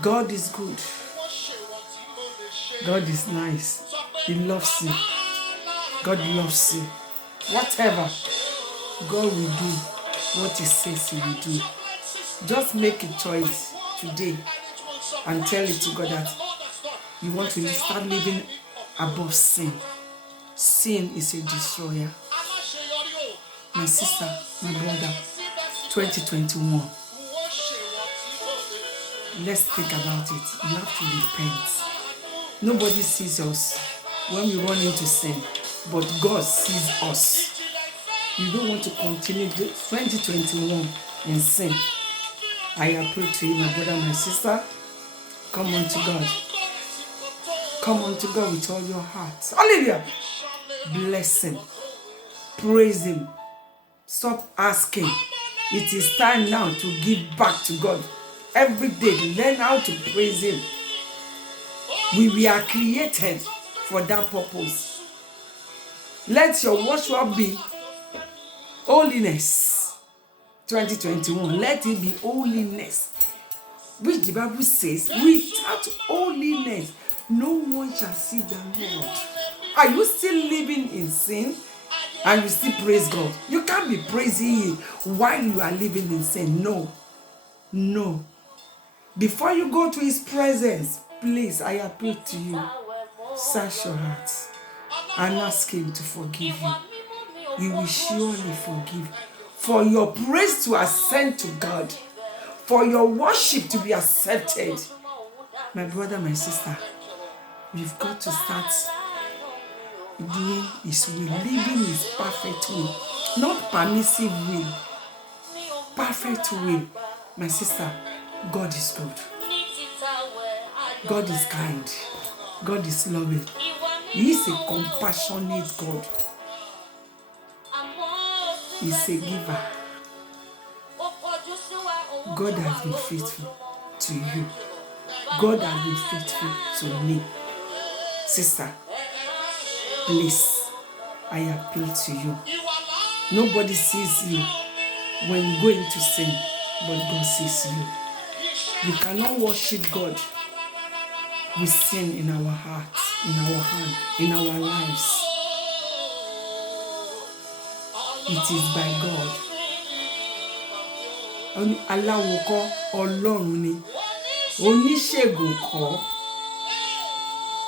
God is good. God is nice. He loves you. God loves you. Whatever, God will do what He says He will do. Just make a choice today and tell it to God that you want to start living above sin. Sin is a destroyer. My sister, my brother, 2021. Let's think about it. You have to repent. Nobody sees us when we run into sin, but God sees us. You don't want to continue 2021 in sin. I appeal to you, my brother, my sister. Come on to God. Come on to God with all your heart. Hallelujah. Bless Him. Praise Him. Stop asking. It is time now to give back to God. Every day, learn how to praise Him. We were created for that purpose. Let your worship be holiness. 2021, let it be holiness. Which the Bible says, without holiness, no one shall see the Lord. Are you still living in sin and you still praise God? You can't be praising Him while you are living in sin. No. No. Before you go to His presence, please, I appeal to you. Search your heart and ask Him to forgive you. He will surely forgive. For your praise to ascend to God, for your worship to be accepted. My brother, my sister, we've got to start doing His will, living His perfect will, not permissive will, perfect will. My sister, God is good. God is kind. God is loving. He is a compassionate God. He's a giver. God has been faithful to you. God has been faithful to me. Sister, please, I appeal to you. Nobody sees you when you go into sin, but God sees you. You cannot worship God with sin in our hearts, in our hand, in our lives. It is by God. Aláwo kọ́, Ọlọ́run ni. Oníṣègùn kọ́,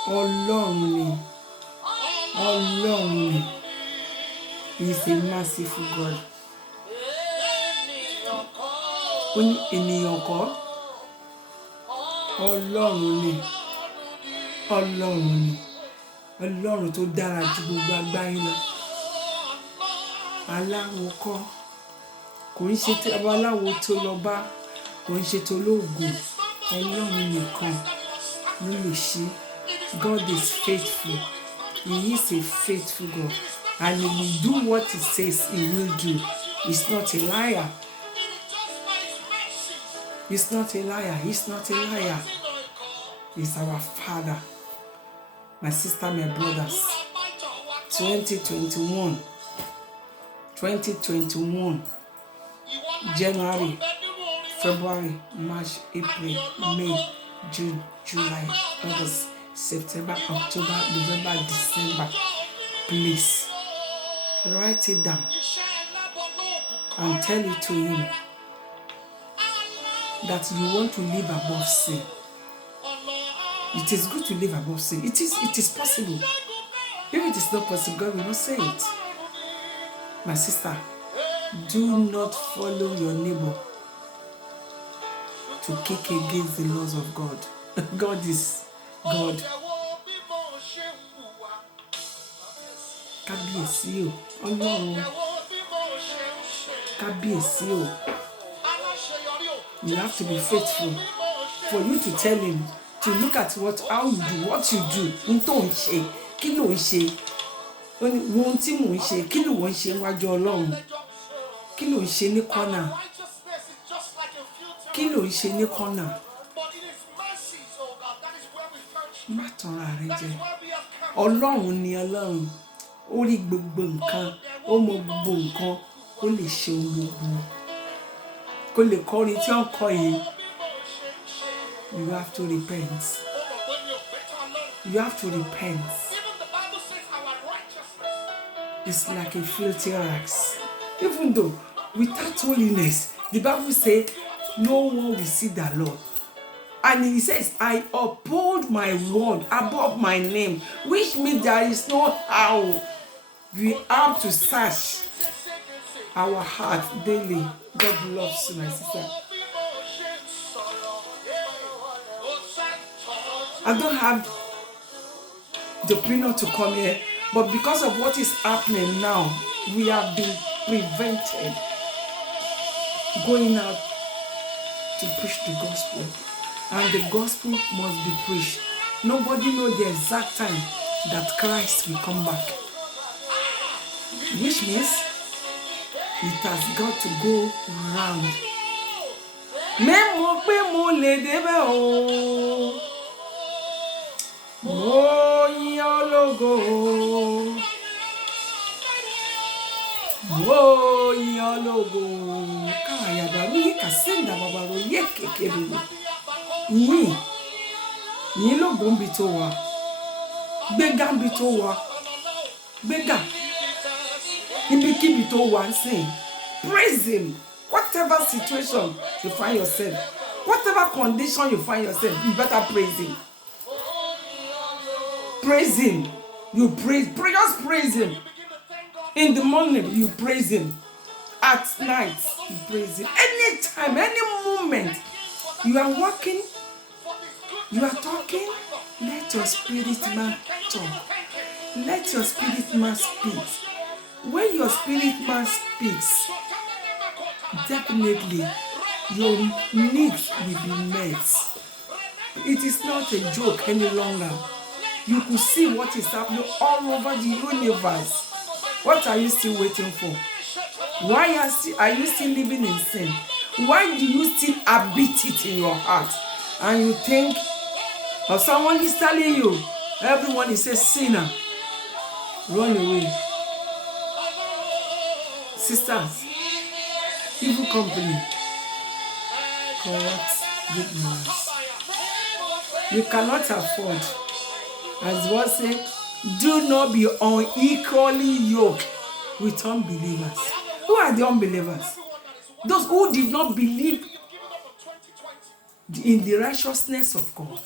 Ọlọ́run ni. Ọlọ́run ni. He is a merciful God. Ènìyàn kọ́, Ọlọ́run ni. Ọlọ́run ni. Ọlọ́run tó dára ju gbogbo àgbáyé lọ. Aláwo kọ́, kò ń ṣe aláwo tó lọ bá, kò ń ṣe tó lóògùn. Ọlọ́run nìkan ló lè ṣe. God is faithful. He is a faithful God. And He will do what He says He will do. He's not a liar. He's not a liar. He's not a liar. He's our Father. My sister, my brothers. 2021. January, February, March, April, May, June, July, August, September, October, November, December. Please write it down and tell it to Him that you want to live above sin. It is good to live above sin. It is possible. If it is not possible, God will not say it. My sister, do not follow your neighbor to kick against the laws of God. God is God. Kábíyèsí o, Ọlọ́run. Kábíyèsí o. You have to be faithful for you to tell Him to look at how you do, what you do. Ohun tó ń ṣe, kí ló ń ṣe? Ohun tí mò ń ṣe, kí ló ń ṣe níwájú Ọlọ́run? Kí ló ń ṣe ní kọ́nà? Kí ló ń ṣe ní kọ́nà? Má tanra rẹ jẹ. Ọlọ́run ni Ọlọ́run. Ó rí gbogbo nǹkan. Ó mọ gbogbo nǹkan. Ó lè ṣe ohun gbogbo. kó lè kọrin tí ó ń kọ yìí. You have to repent. You have to repent. It's like a filthy rags. Even though without holiness, the Bible says no one will see the Lord. And he says, I uphold my word above my name, which means there is no how. We have to search our heart daily. God loves you, my sister. I don't have the opinion to come here, but because of what is happening now, we have been prevented going out to preach the gospel. And the gospel must be preached. Nobody knows the exact time that Christ will come back. Which means it has got to go round. Mo pé mo lè débẹ̀ o. Mo yìn ọ́ lógo. Mo yìn ọ́ lógo. Káyàdàrú yìí kàsẹ́ńdà bàbàrò yé kékeré. Yìn lógo ń bi tó wà. Gbéga ń bi tó wà. Gbéga. Níbikíbi tó wà ń sìn. Praise him. Whatever situation you find yourself, whatever condition you find yourself, you better praise him. Praise him. You just praise him. In the morning, you praise him. At night, you praise him. Anytime, any moment, you are walking, you are talking, let your spirit man talk. Let your spirit man speak. When your spirit man speaks, definitely your needs will be met. It is not a joke any longer. You could see what is happening all over the universe. What are you still waiting for? Why are you still living in sin? Why do you still habit it in your heart? And you think, or someone is telling you, everyone is a sinner. Run away. Sisters, evil company corrupts good manners. You cannot afford, as God said, do not be unequally yoked with unbelievers. Who are the unbelievers? Those who did not believe in the righteousness of God,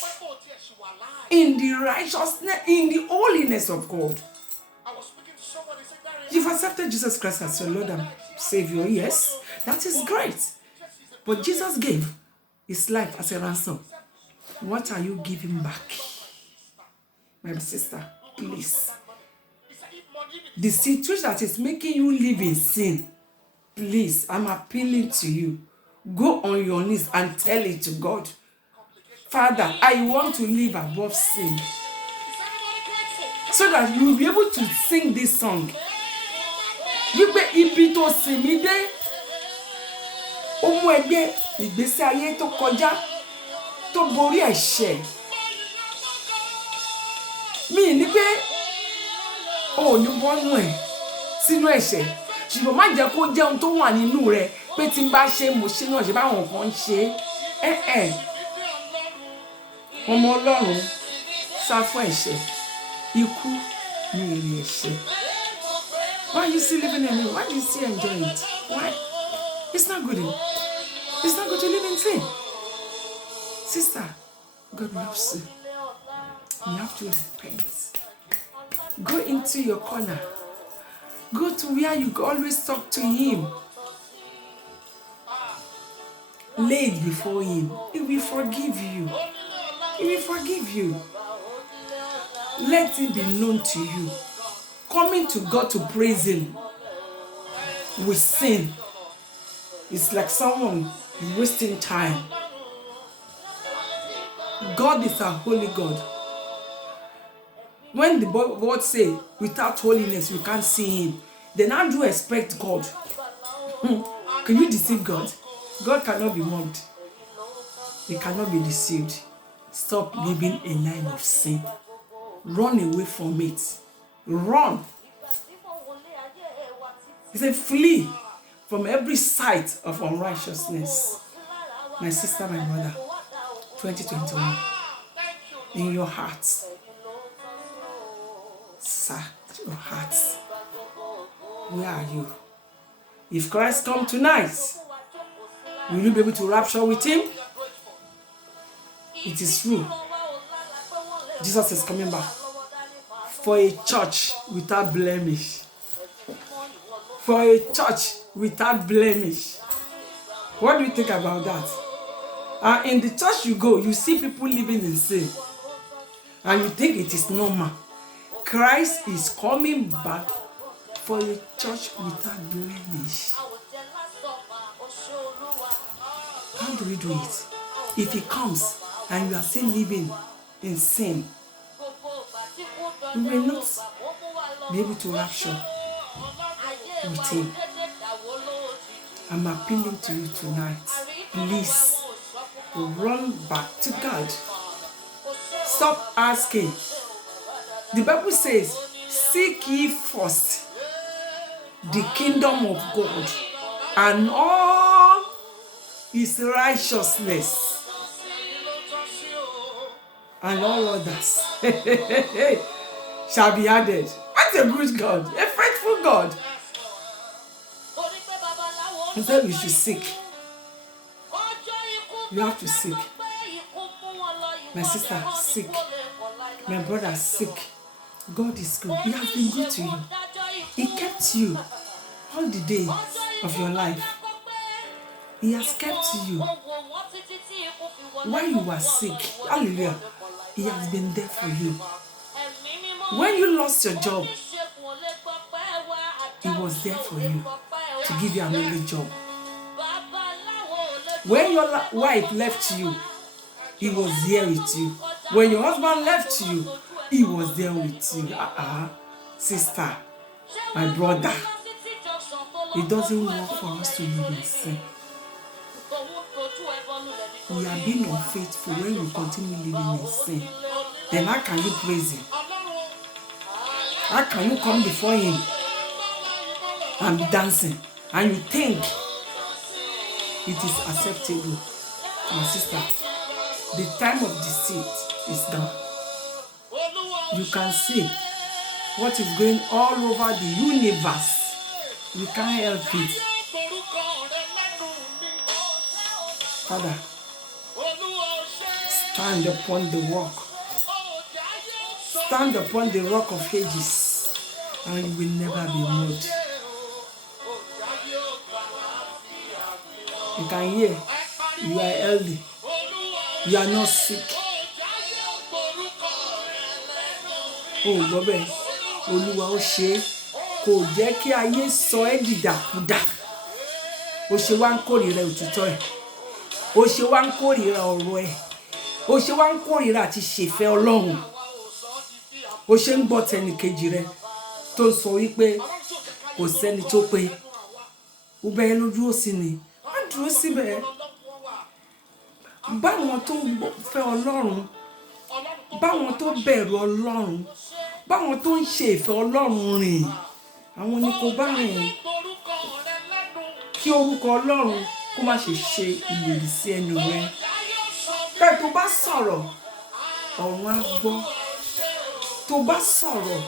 in the righteousness, in the holiness of God. You've accepted Jesus Christ as your Lord and Savior, yes, that is great. But Jesus gave his life as a ransom. What are you giving back? My sister, please. The situation that is making you live in sin, please, I'm appealing to you. Go on your knees and tell it to God. Father, I want to live above sin. So that you will be able to sing this song. Wípé ibi tó sìn mí dé, ó mú ẹgbẹ́ ìgbésí ayé tó kọjá, tó borí ẹ̀ṣẹ̀. Mi ní pé o ní wọnú ẹ̀ sínú ẹ̀ṣẹ̀, ṣùgbọ́n má jẹ́ kó jẹ́ ohun tó wà nínú rẹ̀ pé tí n bá ṣe mo ṣe náà ṣe báwọn kan ń ṣe. Ọmọ Ọlọ́run sá fún ẹ̀ṣẹ̀, ikú ni èrè ẹ̀ṣẹ̀. Why are you still living in it? Why do you still enjoy it? Why? It's not good. It's not good to live in sin. Sister, God loves you. You have to repent. Go into your corner. Go to where you always talk to him. Lay it before him. He will forgive you. He will forgive you. Let it be known to you. Coming to God to praise him with sin is like someone wasting time. God is a holy God. When the word say without holiness you can't see him, then how do you expect God? Can you deceive God? God cannot be mocked. He cannot be deceived. Stop living a life of sin. Run away from it. Run. He said, flee from every side of unrighteousness. My sister, my brother, 2021, in your hearts, search your hearts. Where are you? If Christ comes tonight, will you be able to rapture with him? It is true. Jesus is coming back for a church without blemish. For a church without blemish. What do you think about that? In the church you go, you see people living in sin. And you think it is normal. Christ is coming back for a church without blemish. How do we do it? If he comes and you are still living in sin, you will not be able to rapture with him. I'm appealing to you tonight. Please run back to God. Stop asking. The Bible says, seek ye first the kingdom of God and all his righteousness, and all others shall be added. What a good God, a faithful God. He said we should seek. You have to seek. My sister, seek. My brother, seek. God is good. He has been good to you. He kept you all the days of your life. He has kept you. While you were sick, hallelujah, he has been there for you. When you lost your job, he was there for you to give you another job. When your wife left you, he was there with you. When your husband left you, he was there with you. Sister, my brother, it doesn't work for us to live in sin. We are being unfaithful when we continue living in sin. Then how can you praise him? How can you come before him and be dancing and you think it is acceptable? My sister, the time of deceit is done. You can see what is going all over the universe. You can't help it. Father, stand upon the rock. Stand upon the rock of ages, and you will never be moved. You can hear, you are healthy. You are not sick. Oh, Bobby, Olúwa ó ṣe kò jẹ́ kí ayé sọ ẹ́ dìdàkudà. Ó ṣe wá ń kórìíra òtítọ́ ẹ̀. Ó ṣe wá ń kórìíra ọ̀rọ̀ ẹ̀. Ó ṣe wá ń kórìíra àti ṣèfẹ́ Ọlọ́run. Ó ṣe ń gbọ́ tẹnìkejì rẹ̀ tó ń sọ wípé kò sẹ́ni tó pé. Ó bẹ́ẹ̀ lójú òsì ni. Wọ́n dúró síbẹ̀. Báwọn tó fẹ́ Ọlọ́run, báwọn tó bẹ̀rù Ọlọ́run, báwọn tó ń ṣe ìfẹ́ Ọlọ́run rìn, àwọn ni kò bá rìn. Kí orúkọ Ọlọ́run kó má ṣe ṣe ìlérí sí ẹnu rẹ. Bẹ́ẹ̀ tó bá sọ̀rọ̀, ọ̀run á gbọ́. Tó bá sọ̀rọ̀,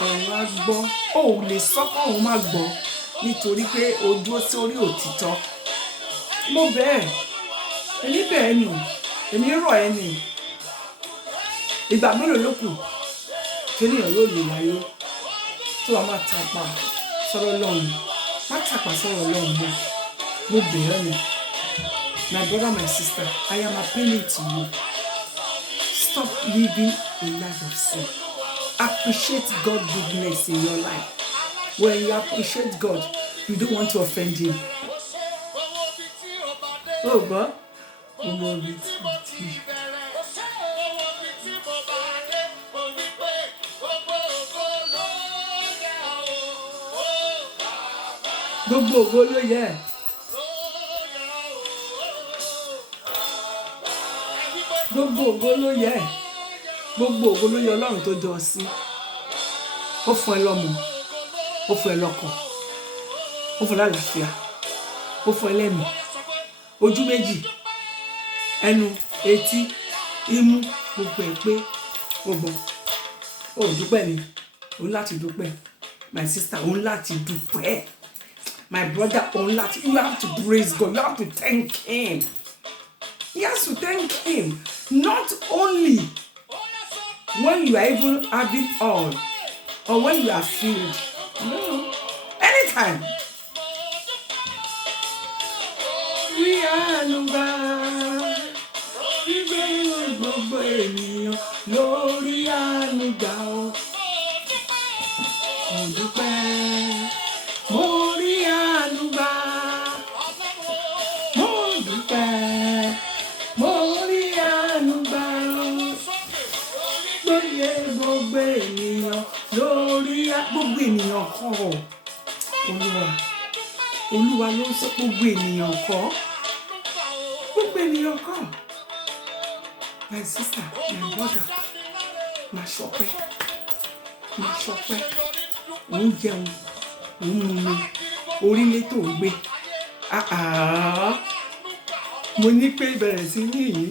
ọ̀run á gbọ́. O ò lè sọ pé ọ̀run má gbọ́ nítorí pé o dúró sórí òtítọ́. Mo bẹ́ẹ̀, èmi bẹ́ẹ̀ ni, èmi rọ̀ ẹ́ ni. Ìgbà mélòó ló kù tí ènìyàn yóò lè láyé tó wàá máa tàpá sọ̀rọ̀ Ọlọ́run, má tàpá sọ̀rọ̀ Ọlọ́run mọ́. Mo bẹ́ẹ̀ ni. My brother, my sister, I am appealing to you. Stop living a life of sin. Appreciate God's goodness in your life. When you appreciate God, you don't want to offend him. Oh, God. Gbogbo ògo ló yẹ. Gbogbo ògo ló yẹ. Gbogbo ògo ló yẹ Ọlọ́run tó jọ sí. Ó fún ẹ lọ́mọ. Ó fún ẹ lọ́kọ. ó fún lálàáfíà, ó fún ẹlẹ́mìí, ojú méjì, ẹnu, etí, imú, gbogbo ẹ̀ pé gbogbo. Ó dúpẹ́ ni, òun láti dúpẹ́. My sister, òun láti dúpẹ́. My brother, òun láti, you have to praise God, you have to thank him. You have to thank him, not only when you are even having all or when you are filled. No, anytime. We are nobody. Gbogbo ènìyàn lórí ànúgbà o. Mo dúpẹ́, mo rí ànúgbà. Mo dúpẹ́, mo rí ànúgbà o. Gbogbo ènìyàn lórí gbogbo ènìyàn kọ́. Olúwa ló sọ gbogbo ènìyàn kọ́. Gbogbo ènìyàn kọ́. My sister, my brother, máa ṣọpẹ́, máa ṣọpẹ́, òun jẹun, òun mumi, orílẹ̀ tó ń gbé. Mo ní pé bẹ̀rẹ̀ sí ní yìí.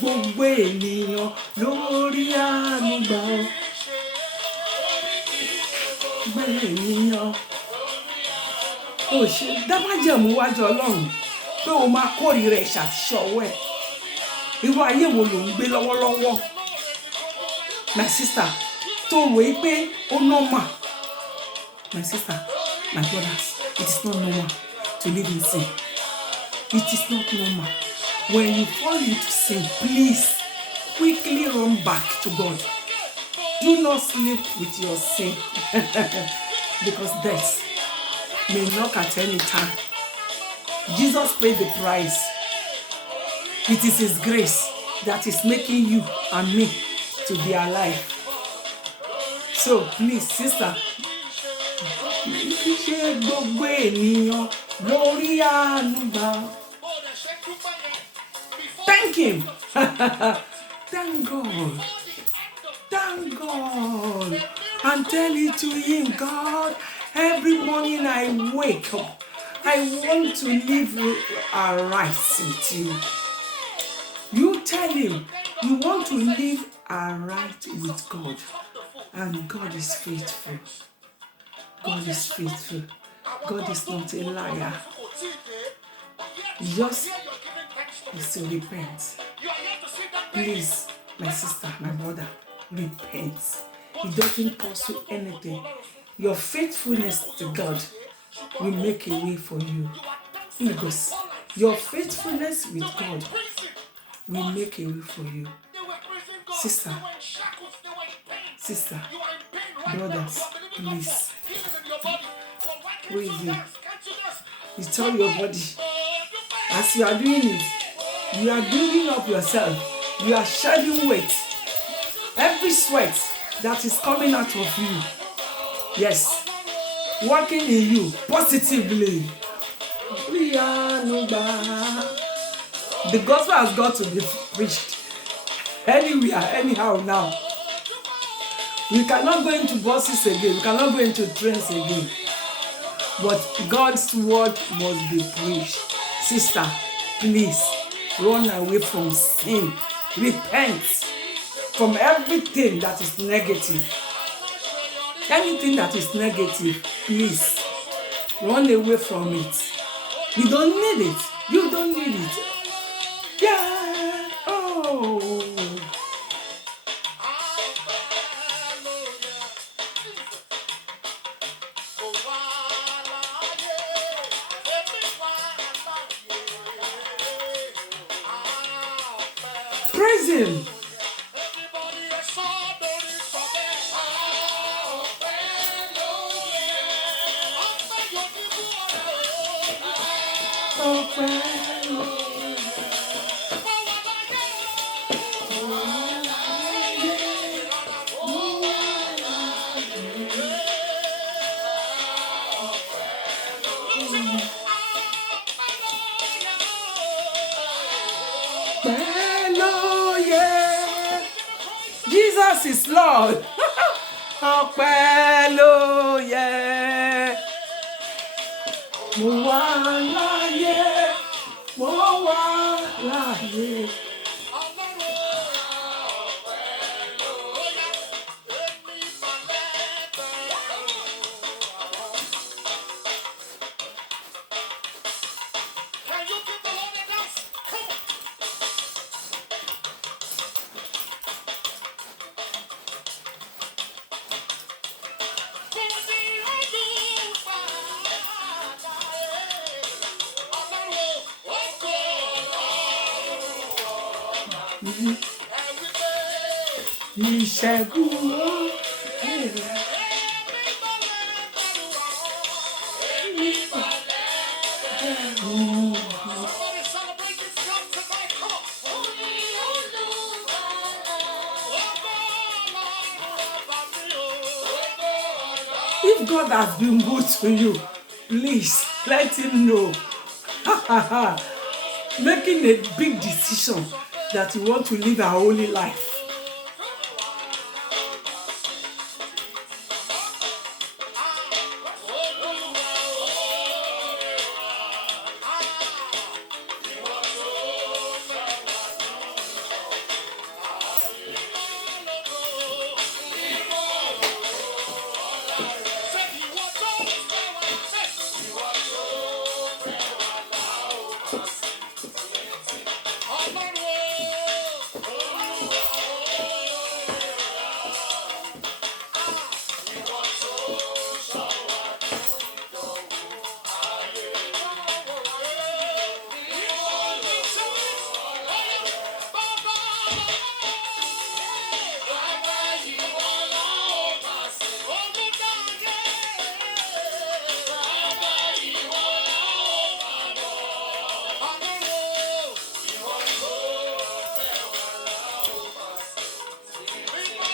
Gbogbo ènìyàn lórí ànúgbà o. Gbogbo ènìyàn ò ṣe dámájẹ̀mú wájú Ọlọ́run pé o máa kórìíra ẹ̀ṣẹ̀ àti iṣẹ́ ọwọ́ ẹ̀. Irú ayé wo ló ń gbé lọ́wọ́lọ́wọ́? My sister, tó rò é pé ó normal. My sister, my brothers, it is not normal to live in sin. It is not normal. When you fall into sin, please quickly run back to God. Do not sleep with your sin because death may knock at any time. Jesus paid the price. It is His grace that is making you and me to be alive. So please, sister, gbogbo ènìyàn lórí ànúgbà. Thank Him. Thank God. Thank God. And tell it to Him, God, every morning I wake up, I want to live aright with you. You tell Him you want to live aright with God. And God is faithful. God is faithful. God is not a liar. Just is to repent. Please, my sister, my brother, repent. It doesn't cost you anything. Your faithfulness to God will make a way for you. Because your faithfulness with God will make a way for you. Sister, brothers, please, praise Him. You tell your body, as you are doing it, you are building up yourself. You are shedding weight. Every sweat that is coming out of you, yes, working in you positively. The gospel has got to be preached anywhere, anyhow now. We cannot go into buses again. We cannot go into trains again. But God's word must be preached. Sister, please run away from sin. Repent from everything that is negative. Anything that is negative, please run away from it. You don't need it. You don't need it. Yeah. Oh. Praise Him. Praise Lord. Ọpẹ́ ló yẹ. Mo wà láyé, mo wà láyé. Ìṣẹ́gun ó bẹ̀rẹ̀. If God has been good to you, please let him know. Making a big decision that you want to live a holy life.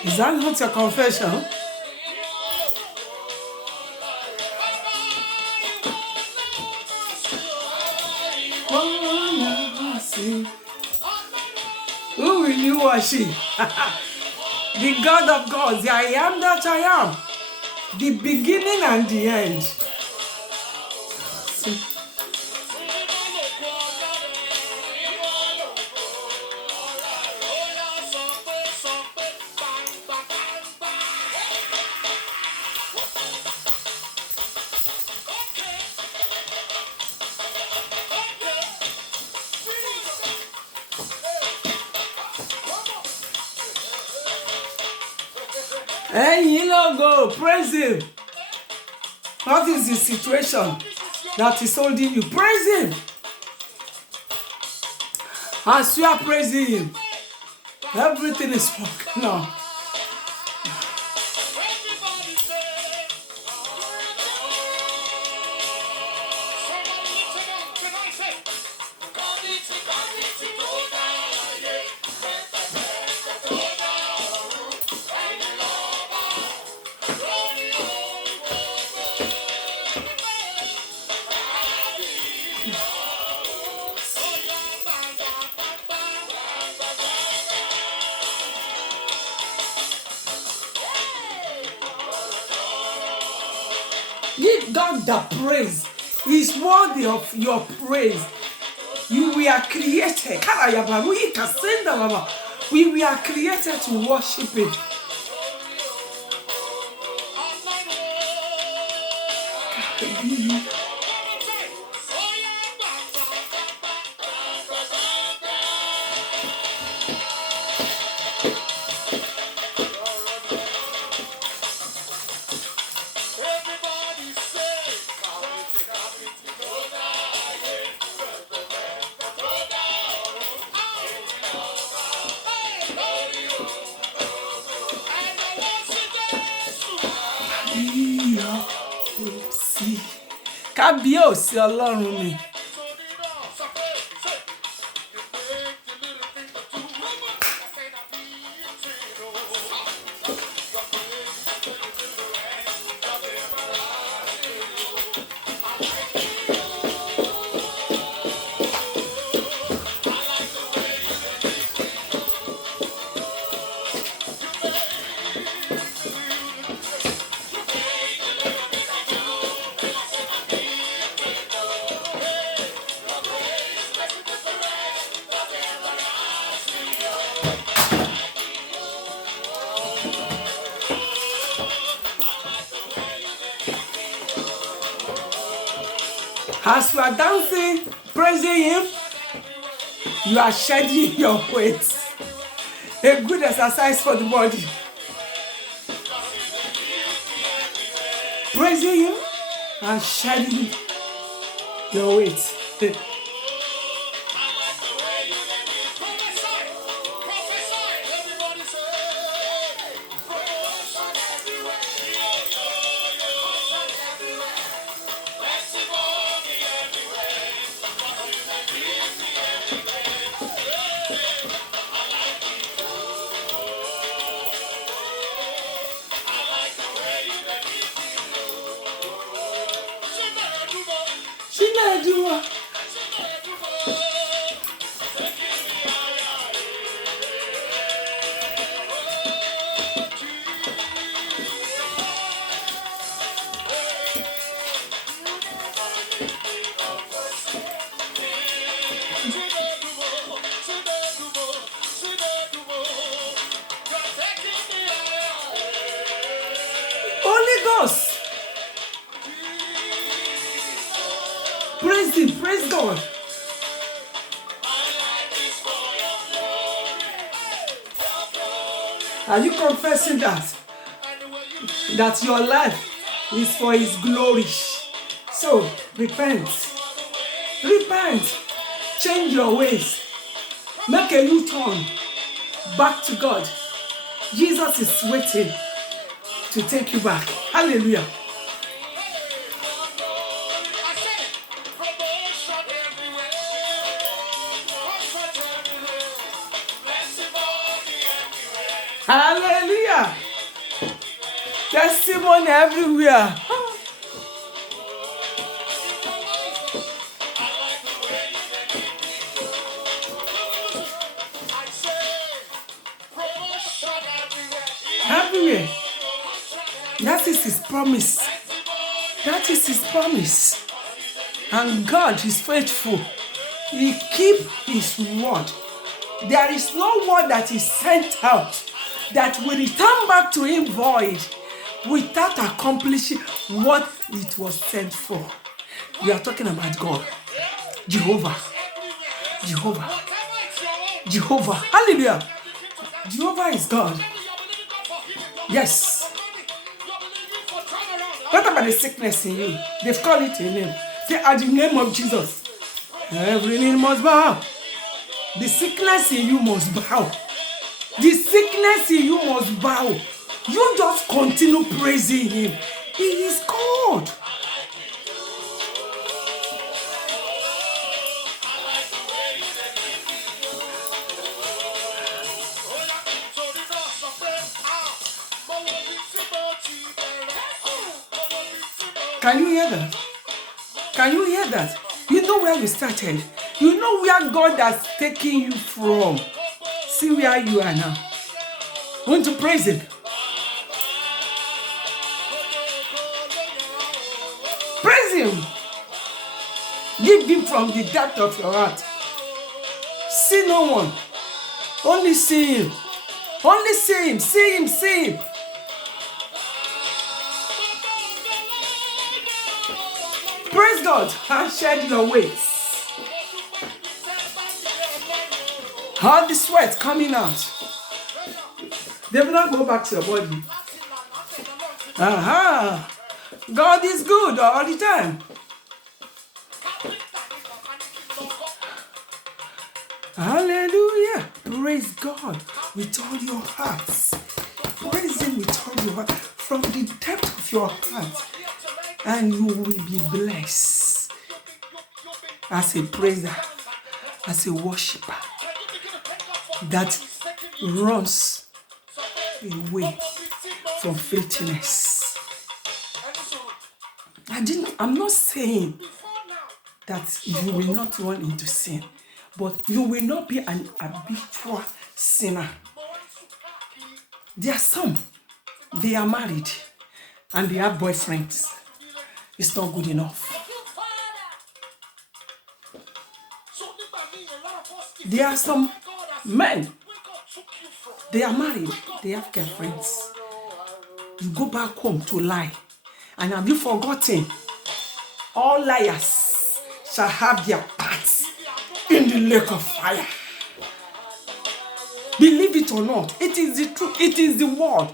Is that not your confession? Who will you worship? The God of gods, the I am that I am, the beginning and the end. And you know, go praise him. What is the situation that is holding you? Praise him. As you are praising him, everything is working now. Give God the praise. He's worthy of your praise. You were created. We were created to worship him. Kábíyèsí Ọlọ́run mi. As you are dancing, praising Him, you are shedding your weight. A good exercise for the body. Praising Him and shedding your weight. Chinedua. Holy Ghost. Praise Him, praise God. Are you confessing that your life is for His glory? So repent, change your ways, make a U-turn back to God. Jesus is waiting to take you back. Hallelujah. Hallelujah. Testimony everywhere. Everywhere. That is His promise. That is His promise. And God is faithful. He keeps His word. There is no word that is sent out that will return back to Him void without accomplishing what it was sent for. We are talking about God. Jehovah. Hallelujah. Jehovah is God. Yes. What about the sickness in you? They've called it a name. Say, at the name of Jesus, every knee must bow. The sickness in you must bow. The sickness in you must bow. You just continue praising Him. He is God. Can you hear that? Can you hear that? You know where you started. You know where God has taken you from. See where you are now. Want to praise Him? Praise Him. Give Him from the depth of your heart. See no one. Only see Him. Only see Him. See Him. See Him. Praise God and shed your weight. All the sweat coming out. They will not go back to your body. God is good all the time. Hallelujah. Praise God with all your hearts. Praise Him with all your heart. From the depth of your heart. And you will be blessed. As a praiser. As a worshiper. That runs away from filthiness. I'm not saying that you will not run into sin, but you will not be an habitual sinner. There are some, they are married and they have boyfriends. It's not good enough. There are some men, they are married, they have girlfriends. You go back home to lie. And have you forgotten? All liars shall have their parts in the lake of fire. Believe it or not, it is the truth, it is the word.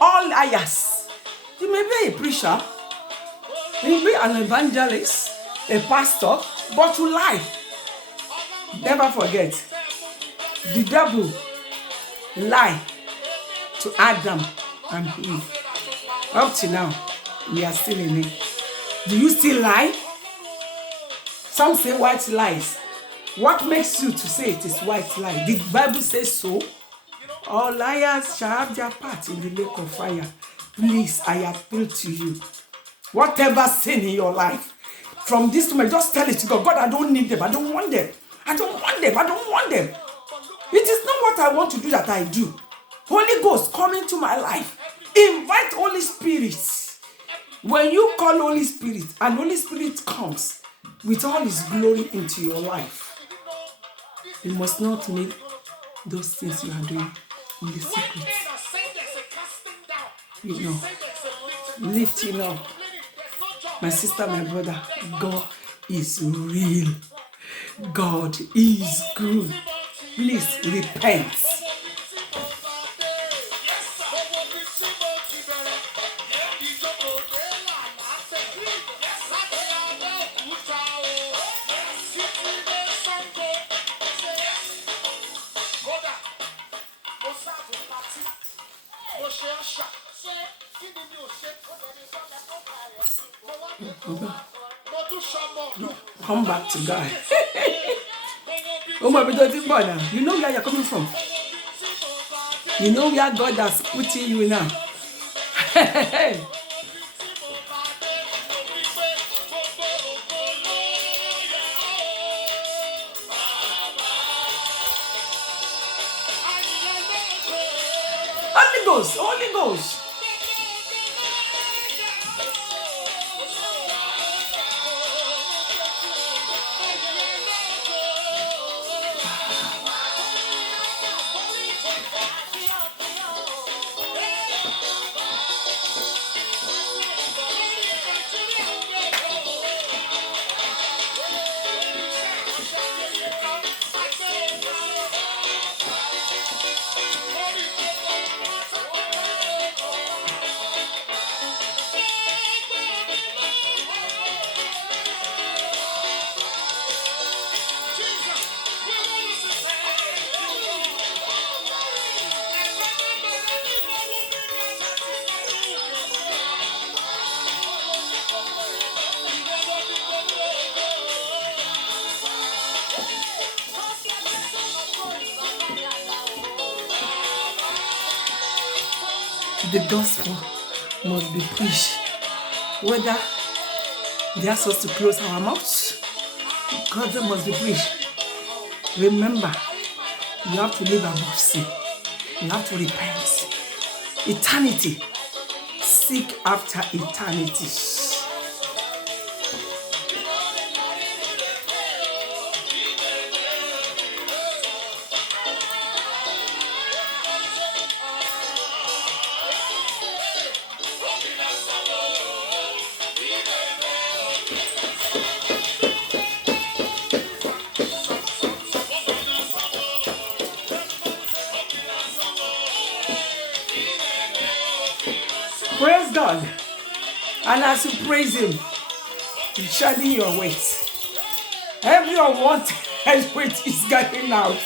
All liars. You may be a preacher, you may be an evangelist, a pastor, but you lie. Never forget, the devil lied to Adam and Eve. Up to now, we are still in it. Do you still lie? Some say white lies. What makes you to say it is white lie? The Bible says so. All liars shall have their part in the lake of fire. Please, I appeal to you. Whatever sin in your life, from this moment, just tell it to God. God, I don't need them. I don't want them. I don't want them. I don't want them. It is not what I want to do that I do. Holy Ghost, come into my life. Invite Holy Spirit. When you call Holy Spirit, and Holy Spirit comes with all His glory into your life, you must not make those things you are doing in the secret. You know, lifting up. My sister, my brother, God is real. God is good. Please repent. Come back to God. Oh my brother, you know where you're coming from. You know where God has put you now. Holy Ghost, Holy Ghost. The gospel must be preached. Whether they ask us to close our mouths, gospel must be preached. Remember, you have to live above sin. You have to repent. Eternity. Seek after eternity. Praise God. And as you praise Him, you shedding your weight. Every unwanted weight is getting out.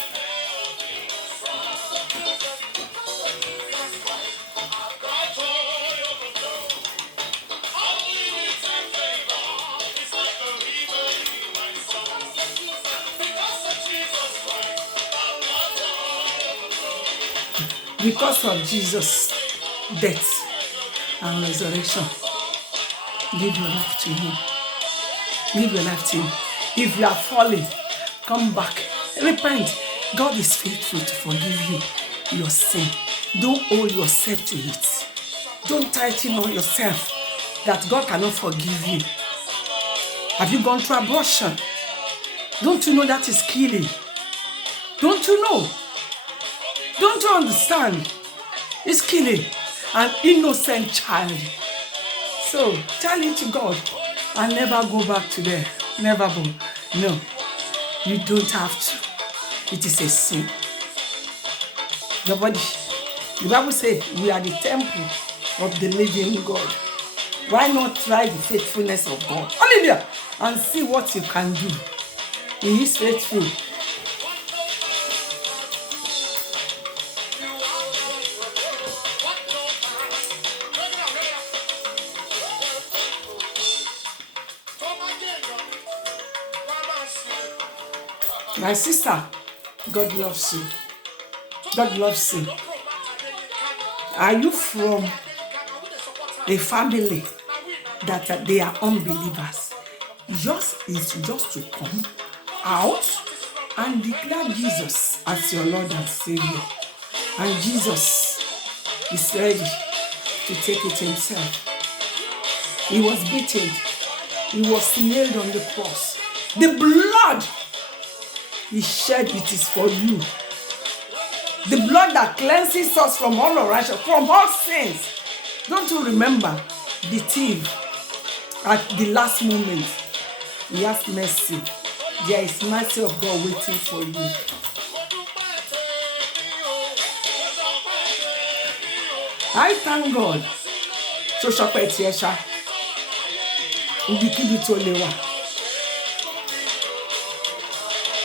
Because of Jesus' death and resurrection, give your life to Him. Give your life to Him. If you are falling, come back. Repent. God is faithful to forgive you your sin. Don't owe yourself to it. Don't tighten on yourself that God cannot forgive you. Have you gone through abortion? Don't you know that is killing? Don't you know? Don't you understand? It's killing an innocent child. So tell it to God and never go back to there. Never born. No, you don't have to. It is a sin. Your body. The Bible says we are the temple of the living God. Why not try the faithfulness of God? Hallelujah. And see what you can do. He is faithful. My sister, God loves you. God loves you. Are you from a family that they are unbelievers? Yours is just to come out and declare Jesus as your Lord and Savior. And Jesus is ready to take it himself. He was beaten. He was nailed on the cross. The blood he shed, it is for you. The blood that cleanses us from all unrighteousness, from all sins. Don't you remember the thief at the last moment? He has mercy. There is mercy of God waiting for you. I thank God. So shop it here, sha. Ubikibi to lewa.